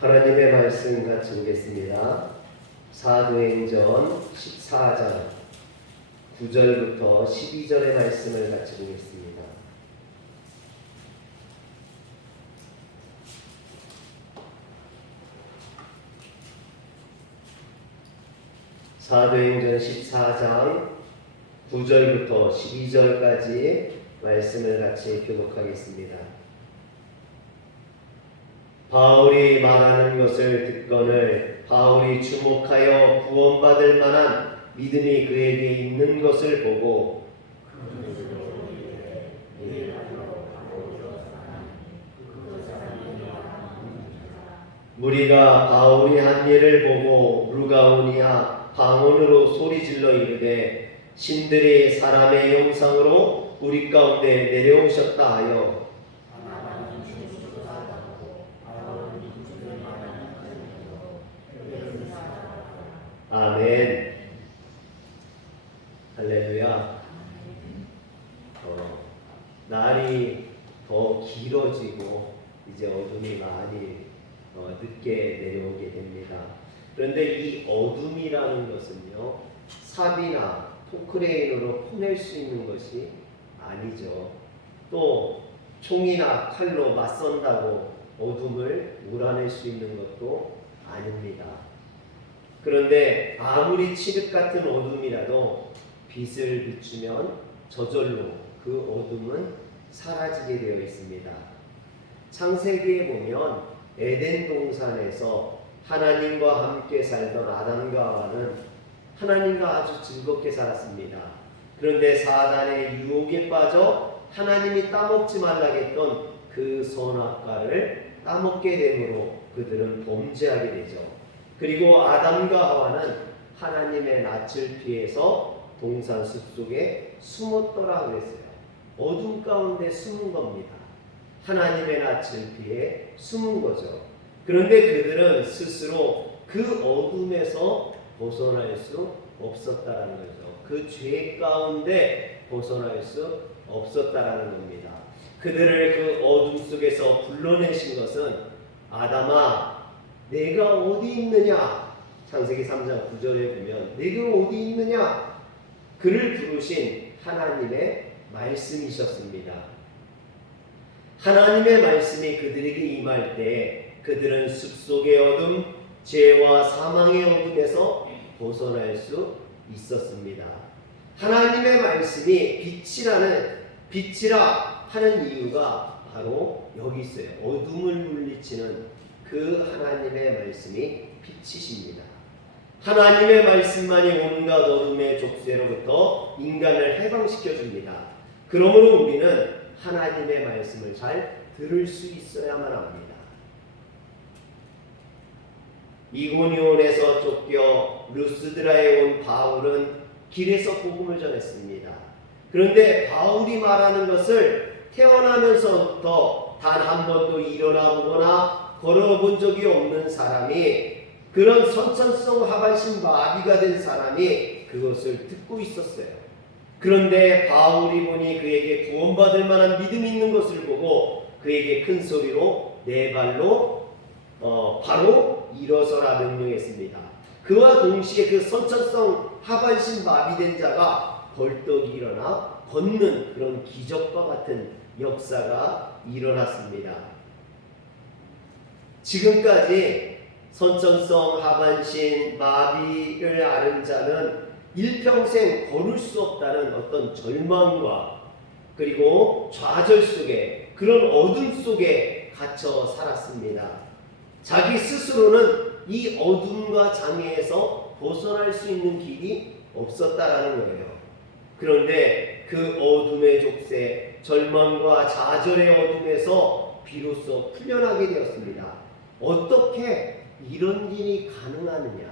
하나님의 말씀 같이 보겠습니다. 사도행전 14장 9절부터 12절의 말씀을 같이 보겠습니다. 사도행전 14장 9절부터 12절까지 말씀을 같이 교독하겠습니다. 바울이 말하는 것을 듣거늘 바울이 주목하여 구원받을 만한 믿음이 그에게 있는 것을 보고 무리가 바울이 한 일을 보고 루가오니아 방언으로 소리질러 이르되 신들이 사람의 형상으로 우리 가운데 내려오셨다 하여 아멘. 할렐루야. 날이 더 길어지고 이제 어둠이 많이 늦게 내려오게 됩니다. 그런데 이 어둠이라는 것은요, 삽이나 포크레인으로 포낼 수 있는 것이 아니죠. 또 총이나 칼로 맞선다고 어둠을 몰아낼 수 있는 것도 아닙니다. 그런데 아무리 칠흑 같은 어둠이라도 빛을 비추면 저절로 그 어둠은 사라지게 되어 있습니다. 창세기에 보면 에덴 동산에서 하나님과 함께 살던 아담과 하와는 하나님과 아주 즐겁게 살았습니다. 그런데 사단의 유혹에 빠져 하나님이 따먹지 말라 했던 그 선악과를 따먹게 되므로 그들은 범죄하게 되죠. 그리고 아담과 하와는 하나님의 낯을 피해서 동산 숲속에 숨었더라 그랬어요. 어둠 가운데 숨은 겁니다. 하나님의 낯을 피해 숨은 거죠. 그런데 그들은 스스로 그 어둠에서 벗어날 수 없었다라는 거죠. 그 죄 가운데 벗어날 수 없었다라는 겁니다. 그들을 그 어둠 속에서 불러내신 것은 아담아 내가 어디 있느냐? 창세기 3장 9절에 보면 내가 어디 있느냐? 그를 부르신 하나님의 말씀이셨습니다. 하나님의 말씀이 그들에게 임할 때 그들은 숲속의 어둠, 죄와 사망의 어둠에서 벗어날 수 있었습니다. 하나님의 말씀이 빛이라 하는 이유가 바로 여기 있어요. 어둠을 물리치는 그 하나님의 말씀이 빛이십니다. 하나님의 말씀만이 온갖 어둠의 족쇄로부터 인간을 해방시켜 줍니다. 그러므로 우리는 하나님의 말씀을 잘 들을 수 있어야만 합니다. 이고니온에서 쫓겨 루스드라에 온 바울은 길에서 복음을 전했습니다. 그런데 바울이 말하는 것을 태어나면서부터 단 한 번도 일어나 보거나 걸어본 적이 없는 사람이, 그런 선천성 하반신 마비가 된 사람이 그것을 듣고 있었어요. 그런데 바울이 보니 그에게 구원받을 만한 믿음이 있는 것을 보고 그에게 큰 소리로 네 발로 바로 일어서라 명령했습니다. 그와 동시에 그 선천성 하반신 마비된 자가 벌떡 일어나 걷는 그런 기적과 같은 역사가 일어났습니다. 지금까지 선천성 하반신 마비를 앓은 자는 일평생 걸을 수 없다는 어떤 절망과 그리고 좌절 속에, 그런 어둠 속에 갇혀 살았습니다. 자기 스스로는 이 어둠과 장애에서 벗어날 수 있는 길이 없었다라는 거예요. 그런데 그 어둠의 족쇄, 절망과 좌절의 어둠에서 비로소 풀려나게 되었습니다. 어떻게 이런 일이 가능하느냐?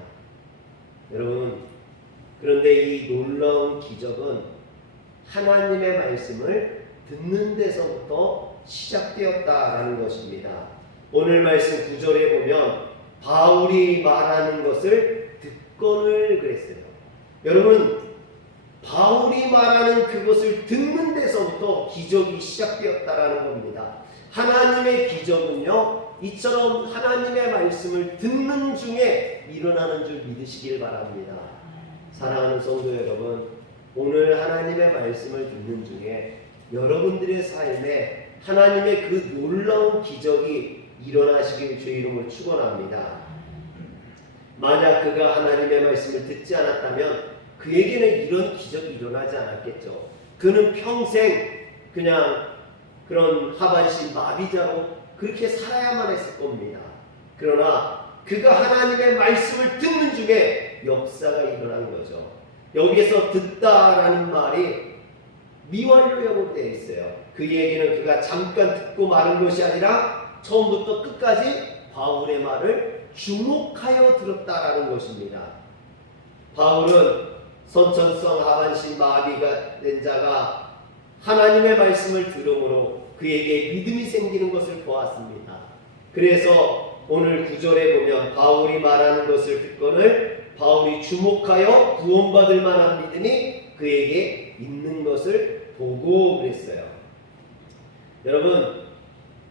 여러분, 그런데 이 놀라운 기적은 하나님의 말씀을 듣는 데서부터 시작되었다라는 것입니다. 오늘 말씀 9절에 보면 바울이 말하는 것을 듣거늘 그랬어요. 여러분, 바울이 말하는 그것을 듣는 데서부터 기적이 시작되었다라는 겁니다. 하나님의 기적은요, 이처럼 하나님의 말씀을 듣는 중에 일어나는 줄 믿으시길 바랍니다. 사랑하는 성도 여러분, 오늘 하나님의 말씀을 듣는 중에 여러분들의 삶에 하나님의 그 놀라운 기적이 일어나시길 주의 이름으로 축원합니다. 만약 그가 하나님의 말씀을 듣지 않았다면 그에게는 이런 기적이 일어나지 않았겠죠. 그는 평생 그냥 그런 하반신 마비자로 그렇게 살아야만 했을 겁니다. 그러나 그가 하나님의 말씀을 듣는 중에 역사가 일어난 거죠. 여기에서 듣다라는 말이 미완료형으로 되어 있어요. 그 얘기는 그가 잠깐 듣고 마는 것이 아니라 처음부터 끝까지 바울의 말을 주목하여 들었다라는 것입니다. 바울은 선천성 하반신 마비가 된 자가 하나님의 말씀을 들음으로 그에게 믿음이 생기는 것을 보았습니다. 그래서 오늘 9절에 보면 바울이 말하는 것을 듣거늘 바울이 주목하여 구원받을 만한 믿음이 그에게 있는 것을 보고 그랬어요. 여러분,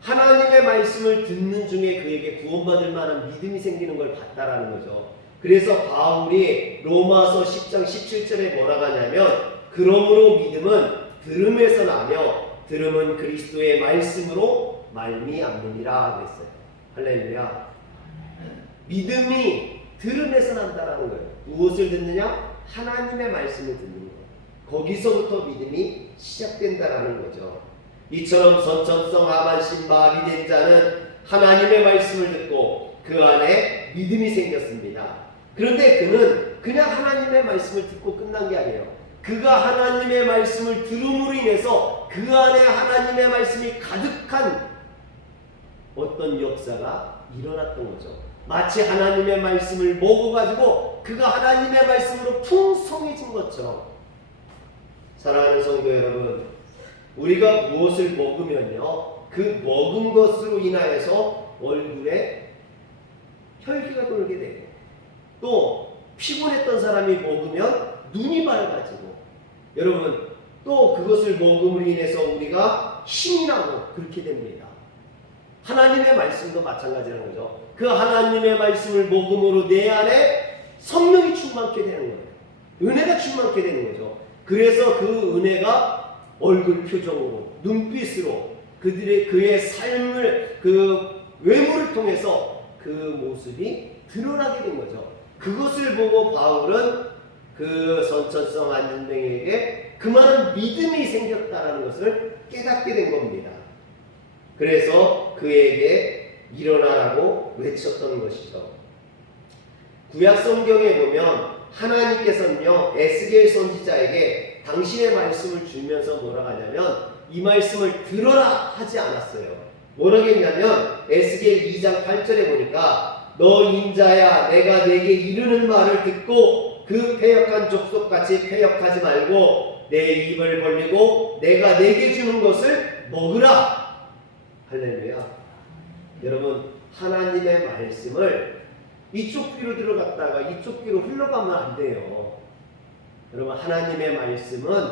하나님의 말씀을 듣는 중에 그에게 구원받을 만한 믿음이 생기는 걸 봤다라는 거죠. 그래서 바울이 로마서 10장 17절에 뭐라고 하냐면 그러므로 믿음은 들음에서 나며 들음은 그리스도의 말씀으로 말미암느니라 그랬어요. 할렐루야. 믿음이 들음에서 난다라는 거예요. 무엇을 듣느냐? 하나님의 말씀을 듣는 거예요. 거기서부터 믿음이 시작된다라는 거죠. 이처럼 선천성 하반신 마비된 자는 하나님의 말씀을 듣고 그 안에 믿음이 생겼습니다. 그런데 그는 그냥 하나님의 말씀을 듣고 끝난 게 아니에요. 그가 하나님의 말씀을 들음으로 인해서 그 안에 하나님의 말씀이 가득한 어떤 역사가 일어났던 거죠. 마치 하나님의 말씀을 먹어가지고 그가 하나님의 말씀으로 풍성해진 것처럼. 사랑하는 성도 여러분, 우리가 무엇을 먹으면요, 그 먹은 것으로 인하여서 얼굴에 혈기가 돌게 되고, 또 피곤했던 사람이 먹으면 눈이 밝아지고, 여러분 또 그것을 먹음으로 인해서 우리가 힘이 나고 그렇게 됩니다. 하나님의 말씀도 마찬가지라는 거죠. 그 하나님의 말씀을 먹음으로 내 안에 성령이 충만케 되는 거예요. 은혜가 충만케 되는 거죠. 그래서 그 은혜가 얼굴 표정으로, 눈빛으로 그의 삶을, 그 외모를 통해서 그 모습이 드러나게 된 거죠. 그것을 보고 바울은 그 선천성 안전병에게 그만한 믿음이 생겼다는 것을 깨닫게 된 겁니다. 그래서 그에게 일어나라고 외쳤던 것이죠. 구약 성경에 보면 하나님께서는요, 에스겔 선지자에게 당신의 말씀을 주면서 뭐라고 하냐면 이 말씀을 들어라 하지 않았어요. 뭐라고 했냐면 에스겔 2장 8절에 보니까 너 인자야, 내가 내게 이르는 말을 듣고 그 패역한 족속같이 패역하지 말고 내 입을 벌리고 내가 내게 주는 것을 먹으라. 할렐루야. 여러분, 하나님의 말씀을 이쪽 귀로 들어갔다가 이쪽 귀로 흘러가면 안 돼요. 여러분, 하나님의 말씀은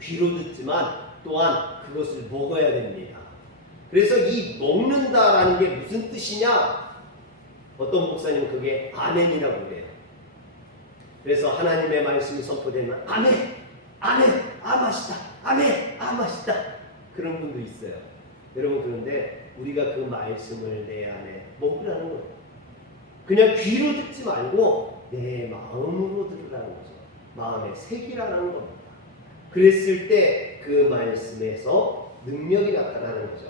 귀로 듣지만 또한 그것을 먹어야 됩니다. 그래서 이 먹는다라는 게 무슨 뜻이냐? 어떤 목사님은 그게 아멘이라고 그래요. 그래서 하나님의 말씀이 선포되면 아멘, 아멘, 아 맛있다, 아멘, 아 맛있다, 그런 분도 있어요. 여러분, 그런데 우리가 그 말씀을 내 안에 먹으라는 거예요. 그냥 귀로 듣지 말고 내 마음으로 들으라는 거죠. 마음에 새기라는 겁니다. 그랬을 때 그 말씀에서 능력이 나타나는 거죠.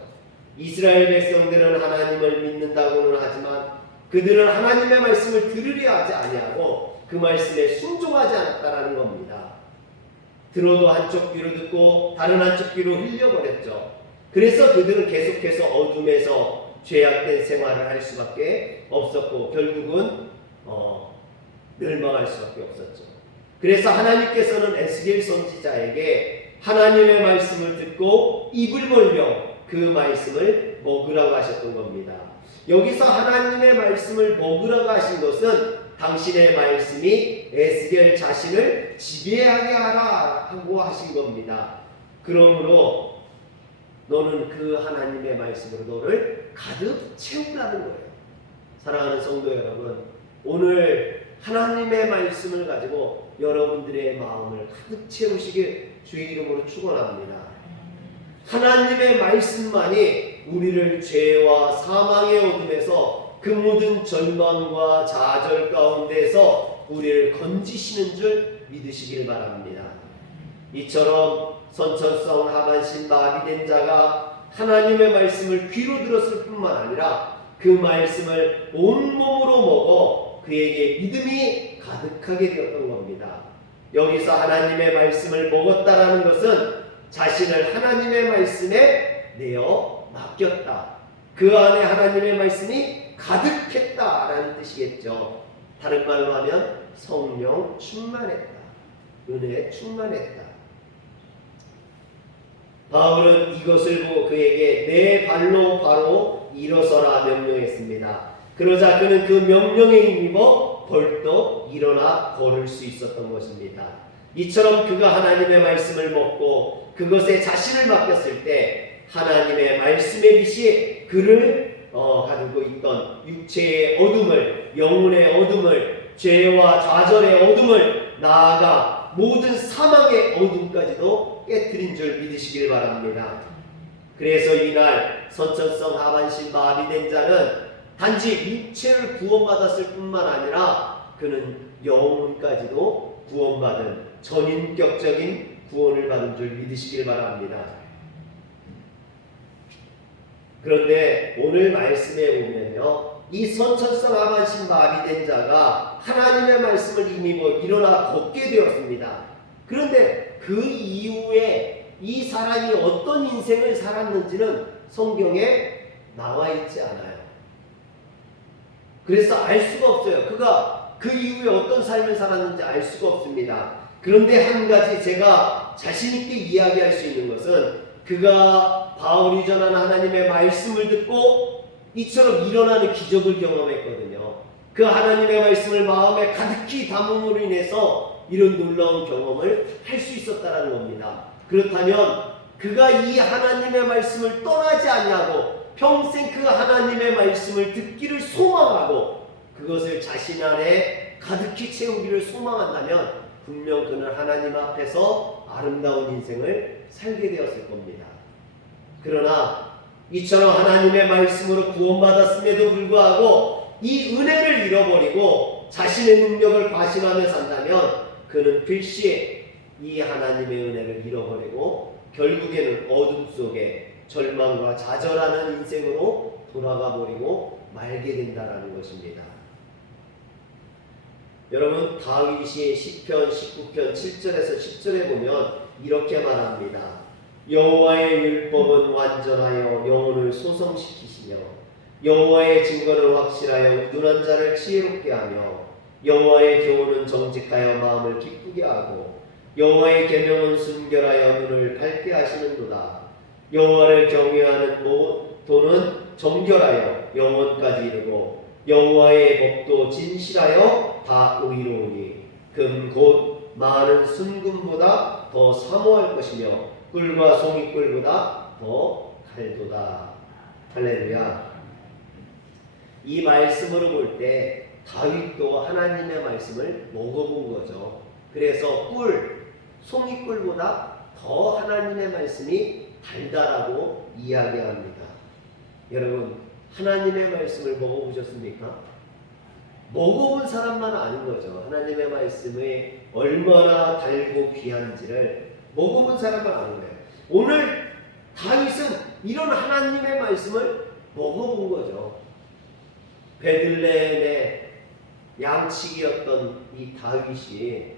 이스라엘 백성들은 하나님을 믿는다고는 하지만 그들은 하나님의 말씀을 들으려 하지 아니하고 그 말씀에 순종하지 않았다라는 겁니다. 들어도 한쪽 귀로 듣고 다른 한쪽 귀로 흘려버렸죠. 그래서 그들은 계속해서 어둠에서 죄악된 생활을 할 수밖에 없었고 결국은 멸망할 수밖에 없었죠. 그래서 하나님께서는 에스겔 선지자에게 하나님의 말씀을 듣고 입을 벌려 그 말씀을 먹으라고 하셨던 겁니다. 여기서 하나님의 말씀을 먹으라고 하신 것은 당신의 말씀이 에스겔 자신을 지배하게 하라 하고 하신 겁니다. 그러므로 너는 그 하나님의 말씀으로 너를 가득 채우라는 거예요. 사랑하는 성도 여러분, 오늘 하나님의 말씀을 가지고 여러분들의 마음을 가득 채우시길 주의 이름으로 축원합니다. 하나님의 말씀만이 우리를 죄와 사망의 어둠에서 그 모든 절망과 좌절 가운데서 우리를 건지시는 줄 믿으시길 바랍니다. 이처럼 선천성 하반신 마비된 자가 하나님의 말씀을 귀로 들었을 뿐만 아니라 그 말씀을 온몸으로 먹어 그에게 믿음이 가득하게 되었던 겁니다. 여기서 하나님의 말씀을 먹었다라는 것은 자신을 하나님의 말씀에 내어 맡겼다. 그 안에 하나님의 말씀이 가득했다라는 뜻이겠죠. 다른 말로 하면 성령 충만했다. 은혜에 충만했다. 바울은 이것을 보고 그에게 내 발로 바로 일어서라 명령했습니다. 그러자 그는 그 명령에 힘입어 벌떡 일어나 걸을 수 있었던 것입니다. 이처럼 그가 하나님의 말씀을 먹고 그것에 자신을 맡겼을 때 하나님의 말씀의 빛이 그를 가지고 있던 육체의 어둠을, 영혼의 어둠을, 죄와 좌절의 어둠을, 나아가 모든 사망의 어둠까지도 깨트린 줄 믿으시길 바랍니다. 그래서 이날 선천성 하반신 마비된 자는 단지 육체를 구원받았을 뿐만 아니라 그는 영혼까지도 구원받은 전인격적인 구원을 받은 줄 믿으시길 바랍니다. 그런데 오늘 말씀에 보면요, 이 선천성 하반신 마비된 자가 하나님의 말씀을 힘입어 일어나 걷게 되었습니다. 그런데 그 이후에 이 사람이 어떤 인생을 살았는지는 성경에 나와 있지 않아요. 그래서 알 수가 없어요. 그가 그 이후에 어떤 삶을 살았는지 알 수가 없습니다. 그런데 한 가지 제가 자신있게 이야기할 수 있는 것은 그가 바울이 전하는 하나님의 말씀을 듣고 이처럼 일어나는 기적을 경험했거든요. 그 하나님의 말씀을 마음에 가득히 담음으로 인해서 이런 놀라운 경험을 할 수 있었다는 겁니다. 그렇다면 그가 이 하나님의 말씀을 떠나지 아니하고 평생 그 하나님의 말씀을 듣기를 소망하고 그것을 자신 안에 가득히 채우기를 소망한다면 분명 그는 하나님 앞에서 아름다운 인생을 살게 되었을 겁니다. 그러나 이처럼 하나님의 말씀으로 구원받았음에도 불구하고 이 은혜를 잃어버리고 자신의 능력을 과신하며 산다면 그는 필시 이 하나님의 은혜를 잃어버리고 결국에는 어둠 속에 절망과 좌절하는 인생으로 돌아가 버리고 말게 된다는 것입니다. 여러분, 다윗이 시편 19편 7절에서 10절에 보면 이렇게 말합니다. 여호와의 율법은 완전하여 영혼을 소성시키시며 여호와의 증거는 확실하여 우둔한 자를 지혜롭게 하며 여호와의 교훈은 정직하여 마음을 기쁘게 하고 여호와의 계명은 순결하여 눈을 밝게 하시는도다. 여호와를 경외하는 도는 정결하여 영원까지 이르고 여호와의 법도 진실하여 다 의로우니 금 곧 많은 순금보다 더 사모할 것이며 꿀과 송이꿀보다 더 달도다. 할렐루야. 이 말씀으로 볼 때 다윗도 하나님의 말씀을 먹어본 거죠. 그래서 꿀, 송이꿀보다 더 하나님의 말씀이 달다라고 이야기합니다. 여러분, 하나님의 말씀을 먹어보셨습니까? 먹어본 사람만 아는 거죠. 하나님의 말씀이 얼마나 달고 귀한지를 먹어본 사람만 아는 거예요. 오늘 다윗은 이런 하나님의 말씀을 먹어본 거죠. 베들레헴의 양치기였던 이 다윗이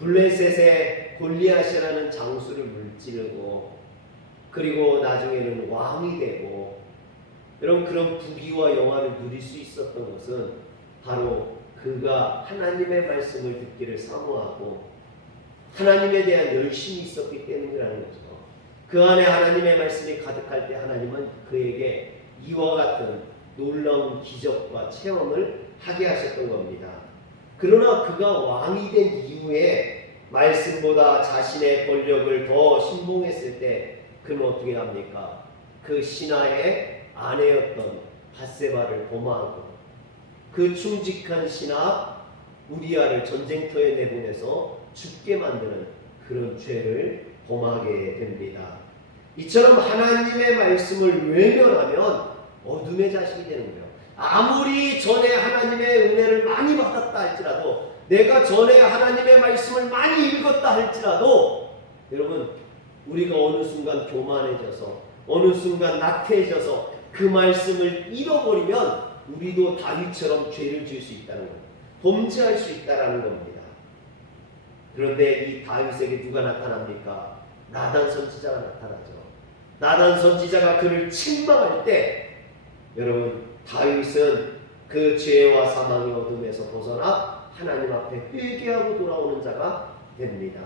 블레셋의 골리앗이라는 장수를 물찌르고 그리고 나중에는 왕이 되고 여러분 그런 부귀와 영화를 누릴 수 있었던 것은 바로 그가 하나님의 말씀을 듣기를 사모하고 하나님에 대한 열심이 있었기 때문이라는 거죠. 그 안에 하나님의 말씀이 가득할 때 하나님은 그에게 이와 같은 놀라운 기적과 체험을 하게 하셨던 겁니다. 그러나 그가 왕이 된 이후에 말씀보다 자신의 권력을 더 신봉했을 때 그는 어떻게 합니까? 그 신하의 아내였던 밧세바를 범하고 그 충직한 신하 우리아를 전쟁터에 내보내서 죽게 만드는 그런 죄를 범하게 됩니다. 이처럼 하나님의 말씀을 외면하면 어둠의 자식이 되는 거예요. 아무리 전에 하나님의 은혜를 많이 받았다 할지라도, 내가 전에 하나님의 말씀을 많이 읽었다 할지라도, 여러분, 우리가 어느 순간 교만해져서, 어느 순간 나태해져서 그 말씀을 잃어버리면 우리도 다윗처럼 죄를 지을 수 있다는 거예요. 범죄할 수 있다는 겁니다. 그런데 이 다윗에게 누가 나타납니까? 나단 선지자가 나타나죠. 나단 선지자가 그를 책망할 때, 여러분, 다윗은 그 죄와 사망의 어둠에서 벗어나 하나님 앞에 회개하고 돌아오는 자가 됩니다.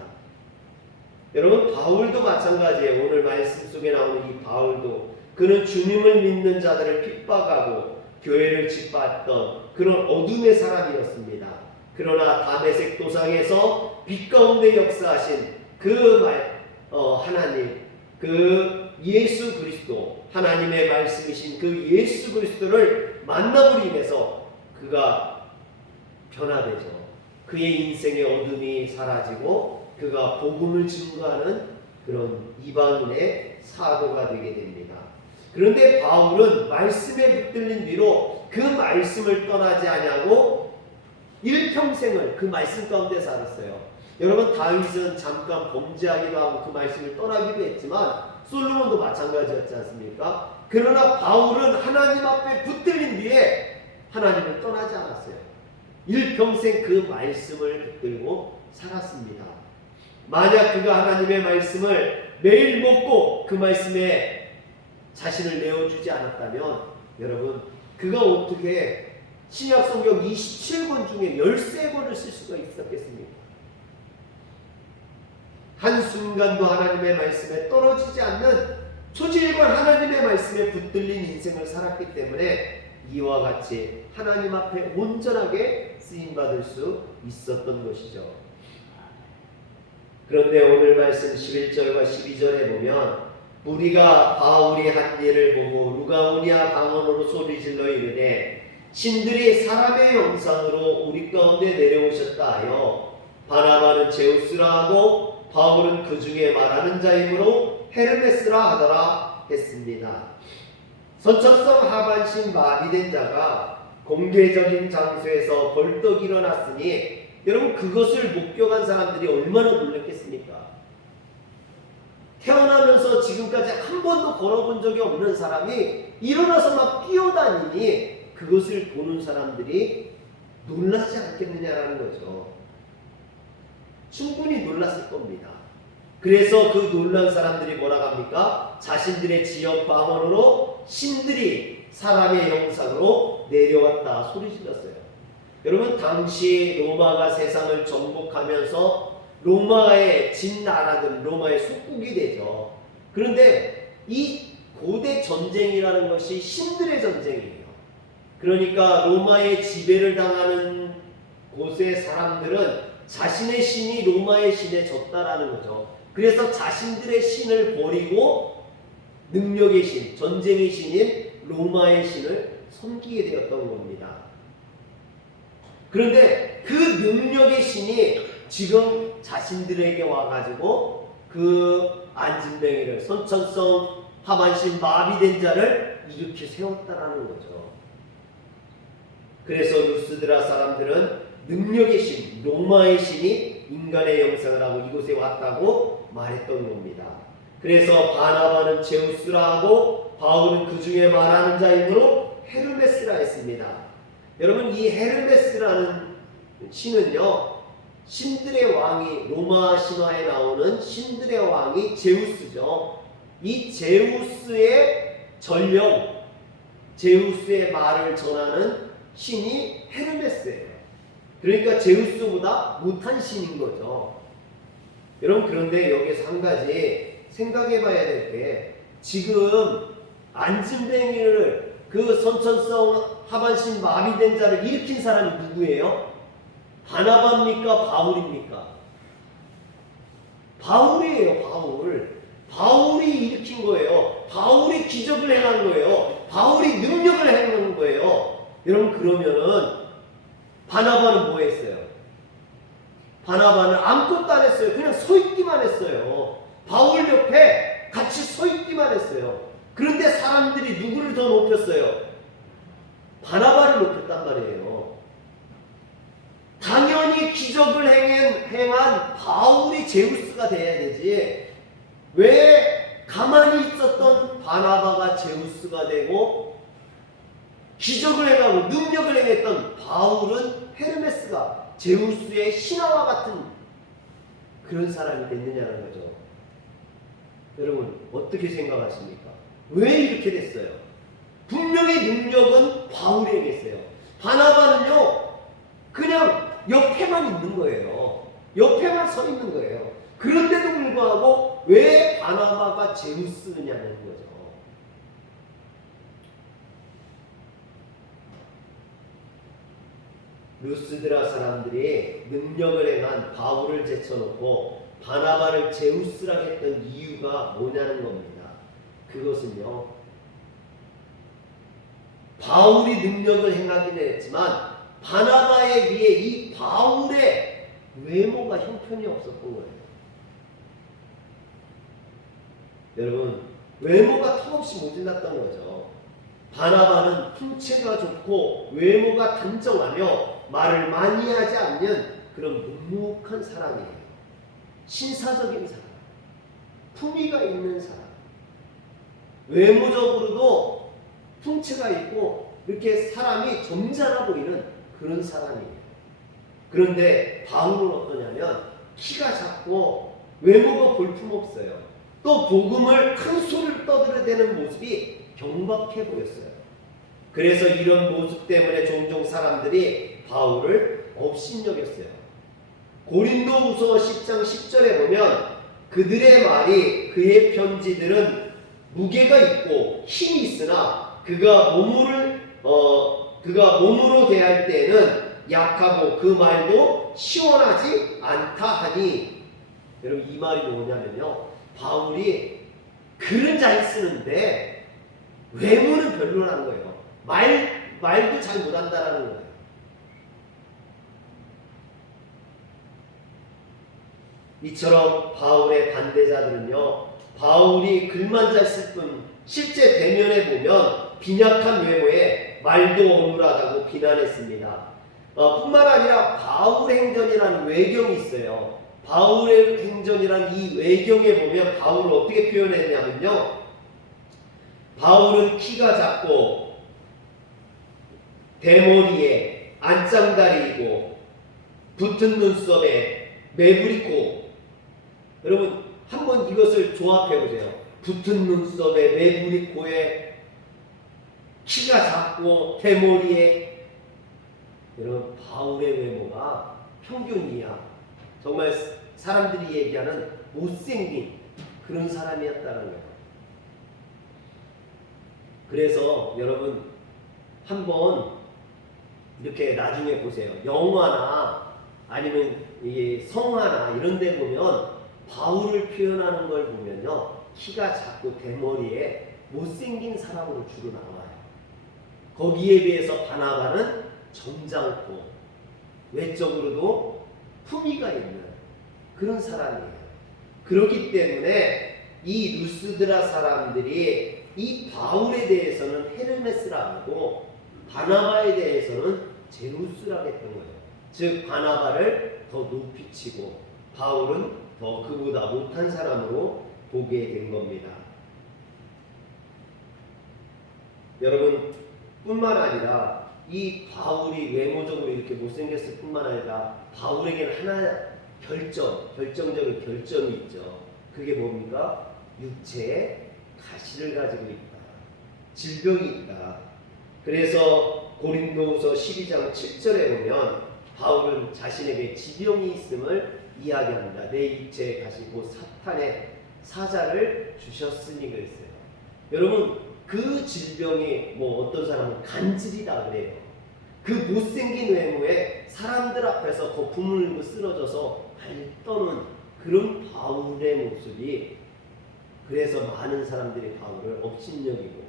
여러분, 바울도 마찬가지예요. 오늘 말씀 속에 나오는 이 바울도, 그는 주님을 믿는 자들을 핍박하고 교회를 짓밟았던 그런 어둠의 사람이었습니다. 그러나 다메섹 도상에서 빛 가운데 역사하신 하나님, 그 예수 그리스도, 하나님의 말씀이신 그 예수 그리스도를 만남으로 인해서 그가 변화되죠. 그의 인생의 어둠이 사라지고 그가 복음을 증거하는 그런 이방인의 사도가 되게 됩니다. 그런데 바울은 말씀에 붙들린 뒤로 그 말씀을 떠나지 아니하고 일평생을 그 말씀 가운데 살았어요. 여러분, 다윗은 잠깐 범죄하기도 하고 그 말씀을 떠나기도 했지만 솔로몬도 마찬가지였지 않습니까? 그러나 바울은 하나님 앞에 붙들린 뒤에 하나님을 떠나지 않았어요. 일평생 그 말씀을 붙들고 살았습니다. 만약 그가 하나님의 말씀을 매일 먹고 그 말씀에 자신을 내어주지 않았다면, 여러분, 그가 어떻게 신약 성경 27권 중에 13권을 쓸 수가 있었겠습니까? 한순간도 하나님의 말씀에 떨어지지 않는 초질관 하나님의 말씀에 붙들린 인생을 살았기 때문에 이와 같이 하나님 앞에 온전하게 쓰임받을 수 있었던 것이죠. 그런데 오늘 말씀 11절과 12절에 보면, 우리가 바울이 한 일을 보고 루가오니아 방언으로 소리질러 이르되 신들이 사람의 형상으로 우리 가운데 내려오셨다 하여 바나바는 제우스라 하고 바울은 그 중에 말하는 자이므로 헤르메스라 하더라 했습니다. 선천성 하반신 마비된 자가 공개적인 장소에서 벌떡 일어났으니, 여러분, 그것을 목격한 사람들이 얼마나 놀랐겠습니까? 태어나면서 지금까지 한 번도 걸어본 적이 없는 사람이 일어나서 막 뛰어다니니 그것을 보는 사람들이 놀라지 않겠느냐라는 거죠. 충분히 놀랐을 겁니다. 그래서 그 놀란 사람들이 뭐라고 합니까? 자신들의 지역 방언으로 신들이 사람의 형상으로 내려왔다 소리 질렀어요. 여러분, 당시 로마가 세상을 정복하면서 로마의 진나라든 로마의 속국이 되죠. 그런데 이 고대 전쟁이라는 것이 신들의 전쟁이에요. 그러니까 로마의 지배를 당하는 곳의 사람들은 자신의 신이 로마의 신에 졌다라는 거죠. 그래서 자신들의 신을 버리고 능력의 신, 전쟁의 신인 로마의 신을 섬기게 되었던 겁니다. 그런데 그 능력의 신이 지금 자신들에게 와가지고 그 안진뱅이를, 선천성 하반신 마비된 자를 이렇게 세웠다라는 거죠. 그래서 루스드라 사람들은 능력의 신, 로마의 신이 인간의 형상을 하고 이곳에 왔다고 말했던 겁니다. 그래서 바나바는 제우스라 하고 바울은 그 중에 말하는 자이므로 헤르메스라 했습니다. 여러분, 이 헤르메스라는 신은요, 신들의 왕이, 로마 신화에 나오는 신들의 왕이 제우스죠. 이 제우스의 전령, 제우스의 말을 전하는 신이 헤르메스예요. 그러니까 제우스보다 못한 신인 거죠. 여러분, 그런데 여기서 한 가지 생각해 봐야 될 게, 지금 안진뱅이를, 그 선천성 하반신 마비된 자를 일으킨 사람이 누구예요? 바나바입니까? 바울입니까? 바울이에요. 바울이 일으킨 거예요. 바울이 기적 능력을 행한 거예요. 바울이 능력을 행한 거예요. 여러분, 그러면은 바나바는 뭐 했어요? 바나바는 아무것도 안 했어요. 그냥 서 있기만 했어요. 바울 옆에 같이 서 있기만 했어요. 그런데 사람들이 누구를 더 높였어요? 바나바를 높였단 말이에요. 당연히 기적을 행한 바울이 제우스가 돼야 되지. 왜 가만히 있었던 바나바가 제우스가 되고 기적을 행하고 능력을 행했던 바울은 헤르메스가 제우스의 신하와 같은 그런 사람이 됐느냐는 거죠. 여러분, 어떻게 생각하십니까? 왜 이렇게 됐어요? 분명히 능력은 바울에게 있어요. 바나바는요, 그냥 옆에만 있는 거예요. 옆에만 서 있는 거예요. 그런데도 불구하고 왜 바나바가 제우스냐는 거죠. 루스드라 사람들이 능력을 행한 바울을 제쳐놓고 바나바를 제우스라 했던 이유가 뭐냐는 겁니다. 그것은요, 바울이 능력을 행하긴 했지만 바나바에 비해 이 바울의 외모가 형편이 없었던 거예요. 여러분, 외모가 턱없이 모질랐던 거죠. 바나바는 풍채가 좋고 외모가 단정하며 말을 많이 하지 않는 그런 묵묵한 사람이에요. 신사적인 사람, 품위가 있는 사람, 외모적으로도 풍채가 있고 이렇게 사람이 점잖아 보이는 그런 사람이에요. 그런데 바울은 어떠냐면 키가 작고 외모가 볼품없어요. 또 복음을 큰 소리를 떠들어대는 모습이 경박해 보였어요. 그래서 이런 모습 때문에 종종 사람들이 바울을 업신여겼어요. 고린도후서 10장 10절에 보면 그들의 말이 그의 편지들은 무게가 있고 힘이 있으나 그가 몸으로 대할 때에는 약하고 그 말도 시원하지 않다 하니, 여러분 이 말이 뭐냐면요, 바울이 글은 잘 쓰는데 외모는 별로라는 거예요. 말도 잘 못한다라는 거예요. 이처럼 바울의 반대자들은요, 바울이 글만 잘 쓸 뿐 실제 대면에 보면 빈약한 외모에 말도 어눌하다고 비난했습니다. 뿐만 아니라 바울 행전이라는 외경이 있어요. 바울의 행전이라는 이 외경에 보면 바울을 어떻게 표현했냐면요, 바울은 키가 작고 대머리에 안짱다리이고 붙은 눈썹에 매부리코. 여러분 한번 이것을 조합해 보세요. 붙은 눈썹에 매부리코에 키가 작고 대머리에. 여러분 바울의 외모가 평균이야. 정말 사람들이 얘기하는 못생긴 그런 사람이었다는 거예요. 그래서 여러분 한번 이렇게 나중에 보세요. 영화나 아니면 이 성화나 이런 데 보면 바울을 표현하는 걸 보면요, 키가 작고 대머리에 못생긴 사람으로 주로 나와요. 거기에 비해서 바나바는 점잖고 외적으로도 품위가 있는 그런 사람이에요. 그렇기 때문에 이 루스드라 사람들이 이 바울에 대해서는 헤르메스라 하고 바나바에 대해서는 제우스라 했던 거예요. 즉 바나바를 더 높이 치고 바울은 더 그보다 못한 사람으로 보게 된 겁니다. 여러분 뿐만 아니라 이 바울이 외모적으로 이렇게 못생겼을 뿐만 아니라 바울에게는 하나 결정적인 결점이 있죠. 그게 뭡니까? 육체에 가시를 가지고 있다. 질병이 있다. 그래서 고린도후서 12장 7절에 보면 바울은 자신에게 지병이 있음을 이야기합니다. 내 육체에 가시 곧 사탄의 사자를 주셨으니 그랬어요. 여러분 그 질병이 뭐 어떤 사람은 간질이다 그래요. 그 못생긴 외모에 사람들 앞에서 거품을 쓰러져서 발 떠는 그런 바울의 모습이 그래서 많은 사람들이 바울을 업신여기고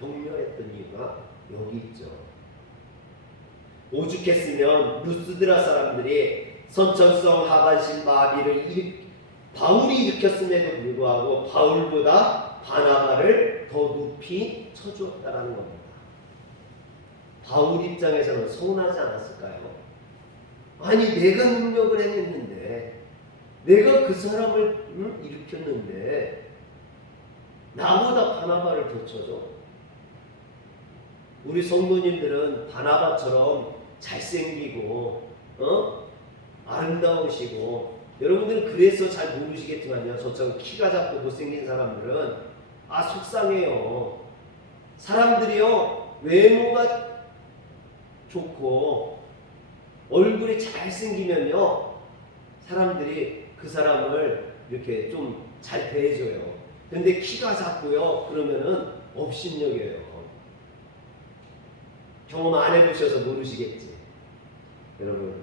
격려했던 이유가 여기 있죠. 오죽했으면 루스드라 사람들이 선천성 하반신 마비를 바울이 일으켰음에도 불구하고 바울보다 바나바를 더 높이 쳐주었다라는 겁니다. 바울 입장에서는 서운하지 않았을까요? 아니 내가 능력을 행했는데 내가 그 사람을 일으켰는데 나보다 바나바를 더 쳐줘? 우리 성도님들은 바나바처럼 잘생기고 아름다우시고, 여러분들은 그래서 잘 모르시겠지만요, 저처럼 키가 작고 못생긴 사람들은 속상해요. 사람들이요 외모가 좋고 얼굴이 잘생기면요 사람들이 그 사람을 이렇게 좀 잘 대해줘요. 근데 키가 작고요 그러면은 업신여겨요. 경험 안 해보셔서 모르시겠지. 여러분,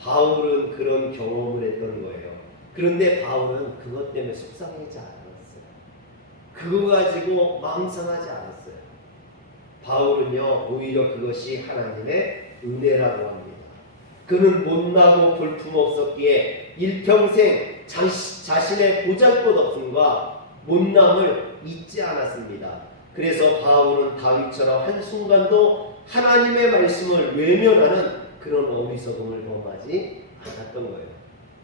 바울은 그런 경험을 했던 거예요. 그런데 바울은 그것 때문에 속상하지 않았어요. 그거 가지고 마음 상하지 않았어요. 바울은요 오히려 그것이 하나님의 은혜라고 합니다. 그는 못나고 볼품없었기에 일평생 자신의 보잘것없음과 못남을 잊지 않았습니다. 그래서 바울은 다윗처럼 한순간도 하나님의 말씀을 외면하는 그런 어리석음을 범하지 않았던 거예요.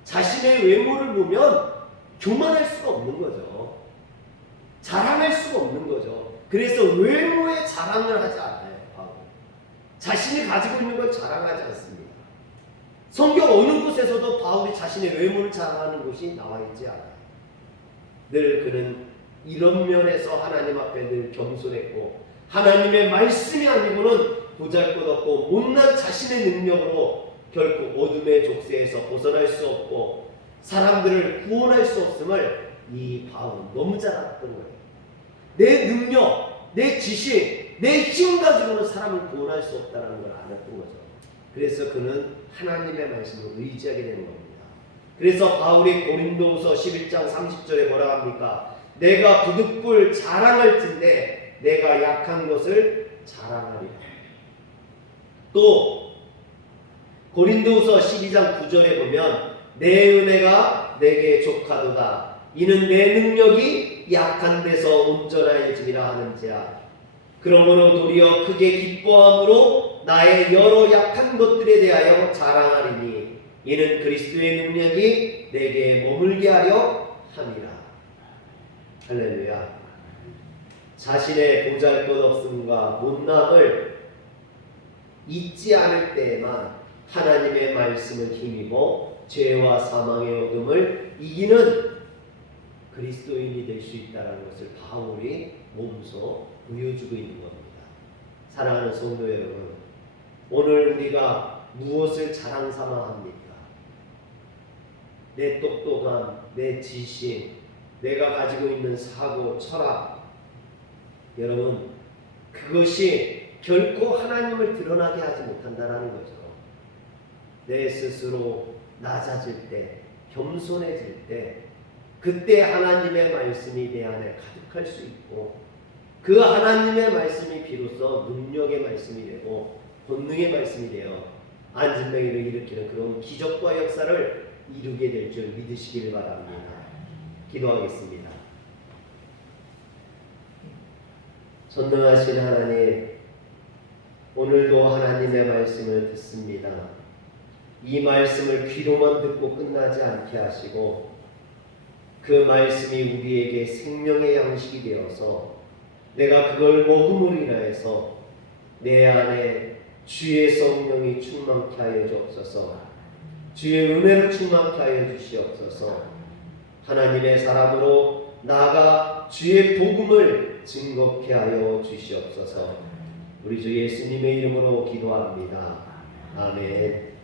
자신의 외모를 보면 교만할 수가 없는 거죠. 자랑할 수가 없는 거죠. 그래서 외모에 자랑을 하지 않아요. 바울. 자신이 가지고 있는 걸 자랑하지 않습니다. 성경 어느 곳에서도 바울이 자신의 외모를 자랑하는 곳이 나와 있지 않아요. 늘 그는 이런 면에서 하나님 앞에 늘 겸손했고, 하나님의 말씀이 아니고는 보잘것없고 못난 자신의 능력으로 결코 어둠의 족쇄에서 벗어날 수 없고 사람들을 구원할 수 없음을 이 바울은 너무 잘 알았던 거예요. 내 능력, 내 지식, 내 힘 가지고는 사람을 구원할 수 없다는 걸 알았던 거죠. 그래서 그는 하나님의 말씀을 의지하게 되는 겁니다. 그래서 바울이 고린도후서 11장 30절에 뭐라 합니까? 내가 부득불 자랑할진대 내가 약한 것을 자랑하리라. 또 고린도후서 12장 9절에 보면 내 은혜가 내게 족하도다. 이는 내 능력이 약한 데서 온전하여짐이라 하는지라. 그러므로 도리어 크게 기뻐함으로 나의 여러 약한 것들에 대하여 자랑하리니 이는 그리스도의 능력이 내게 머물게 하려 함이라. 할렐루야. 자신의 보잘것없음과 못남을 잊지 않을 때에만 하나님의 말씀을 힘입어 죄와 사망의 어둠을 이기는 그리스도인이 될 수 있다는 것을 바울이 몸소 보여주고 있는 겁니다. 사랑하는 성도 여러분, 오늘 우리가 무엇을 자랑 삼아 합니까? 내 똑똑함, 내 지식, 내가 가지고 있는 사고, 철학. 여러분, 그것이 결코 하나님을 드러나게 하지 못한다는 거죠. 내 스스로 낮아질 때, 겸손해질 때, 그때 하나님의 말씀이 내 안에 가득할 수 있고, 그 하나님의 말씀이 비로소 능력의 말씀이 되고 본능의 말씀이 되어 안진뱅이를 일으키는 그런 기적과 역사를 이루게 될 줄 믿으시길 바랍니다. 기도하겠습니다. 전능하신 하나님, 오늘도 하나님의 말씀을 듣습니다. 이 말씀을 귀로만 듣고 끝나지 않게 하시고 그 말씀이 우리에게 생명의 양식이 되어서 내가 그걸 먹음으로 인하여서 내 안에 주의 성령이 충만케 하여 주옵소서. 주의 은혜를 충만케 하여 주시옵소서. 하나님의 사람으로 나아가 주의 복음을 증거케 하여 주시옵소서. 우리 주 예수님의 이름으로 기도합니다. 아멘.